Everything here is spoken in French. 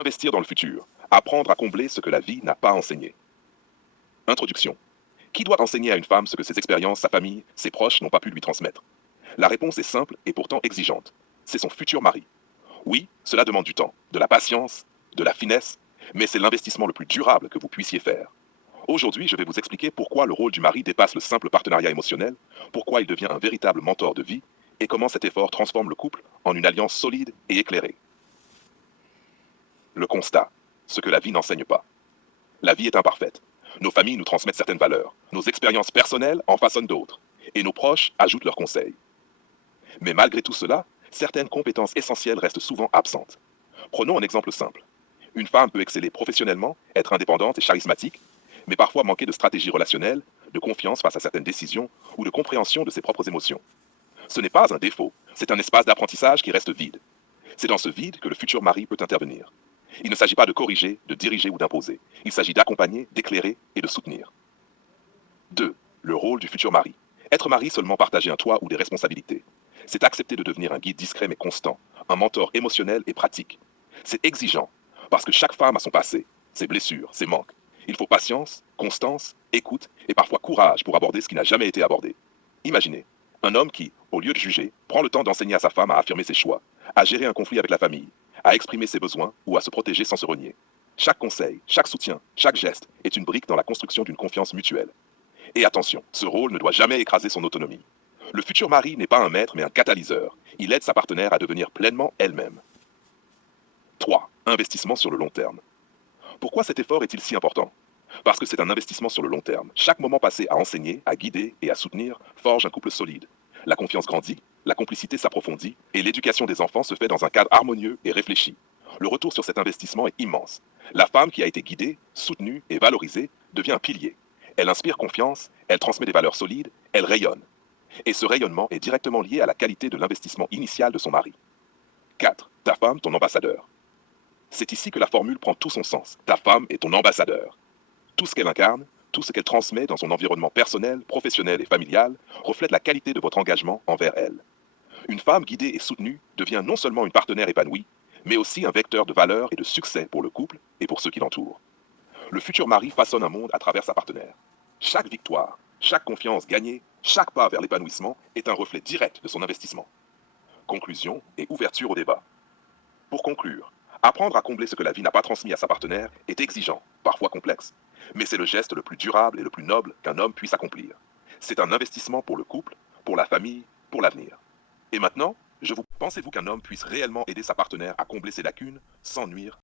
Investir dans le futur. Apprendre à combler ce que la vie n'a pas enseigné. Introduction. Qui doit enseigner à une femme ce que ses expériences, sa famille, ses proches n'ont pas pu lui transmettre? La réponse est simple et pourtant exigeante. C'est son futur mari. Oui, cela demande du temps, de la patience, de la finesse, mais c'est l'investissement le plus durable que vous puissiez faire. Aujourd'hui, je vais vous expliquer pourquoi le rôle du mari dépasse le simple partenariat émotionnel, pourquoi il devient un véritable mentor de vie et comment cet effort transforme le couple en une alliance solide et éclairée. Le constat. Ce que la vie n'enseigne pas. La vie est imparfaite. Nos familles nous transmettent certaines valeurs, nos expériences personnelles en façonnent d'autres, et nos proches ajoutent leurs conseils. Mais malgré tout cela, certaines compétences essentielles restent souvent absentes. Prenons un exemple simple. Une femme peut exceller professionnellement, être indépendante et charismatique, mais parfois manquer de stratégie relationnelle, de confiance face à certaines décisions ou de compréhension de ses propres émotions. Ce n'est pas un défaut, c'est un espace d'apprentissage qui reste vide. C'est dans ce vide que le futur mari peut intervenir. Il ne s'agit pas de corriger, de diriger ou d'imposer. Il s'agit d'accompagner, d'éclairer et de soutenir. 2. Le rôle du futur mari. Être mari seulement partager un toit ou des responsabilités. C'est accepter de devenir un guide discret mais constant, un mentor émotionnel et pratique. C'est exigeant, parce que chaque femme a son passé, ses blessures, ses manques. Il faut patience, constance, écoute et parfois courage pour aborder ce qui n'a jamais été abordé. Imaginez, un homme qui, au lieu de juger, prend le temps d'enseigner à sa femme à affirmer ses choix, à gérer un conflit avec la famille, à exprimer ses besoins ou à se protéger sans se renier. Chaque conseil, chaque soutien, chaque geste est une brique dans la construction d'une confiance mutuelle. Et attention, ce rôle ne doit jamais écraser son autonomie. Le futur mari n'est pas un maître mais un catalyseur. Il aide sa partenaire à devenir pleinement elle-même. 3. Investissement sur le long terme. Pourquoi cet effort est-il si important? Parce que c'est un investissement sur le long terme. Chaque moment passé à enseigner, à guider et à soutenir forge un couple solide. La confiance grandit, la complicité s'approfondit et l'éducation des enfants se fait dans un cadre harmonieux et réfléchi. Le retour sur cet investissement est immense. La femme qui a été guidée, soutenue et valorisée devient un pilier. Elle inspire confiance, elle transmet des valeurs solides, elle rayonne. Et ce rayonnement est directement lié à la qualité de l'investissement initial de son mari. 4. Ta femme, ton ambassadeur. C'est ici que la formule prend tout son sens. Ta femme est ton ambassadeur. Tout ce qu'elle incarne, tout ce qu'elle transmet dans son environnement personnel, professionnel et familial reflète la qualité de votre engagement envers elle. Une femme guidée et soutenue devient non seulement une partenaire épanouie, mais aussi un vecteur de valeur et de succès pour le couple et pour ceux qui l'entourent. Le futur mari façonne un monde à travers sa partenaire. Chaque victoire, chaque confiance gagnée, chaque pas vers l'épanouissement est un reflet direct de son investissement. Conclusion et ouverture au débat. Pour conclure, apprendre à combler ce que la vie n'a pas transmis à sa partenaire est exigeant, parfois complexe, mais c'est le geste le plus durable et le plus noble qu'un homme puisse accomplir. C'est un investissement pour le couple, pour la famille, pour l'avenir. Et maintenant, pensez-vous qu'un homme puisse réellement aider sa partenaire à combler ses lacunes sans nuire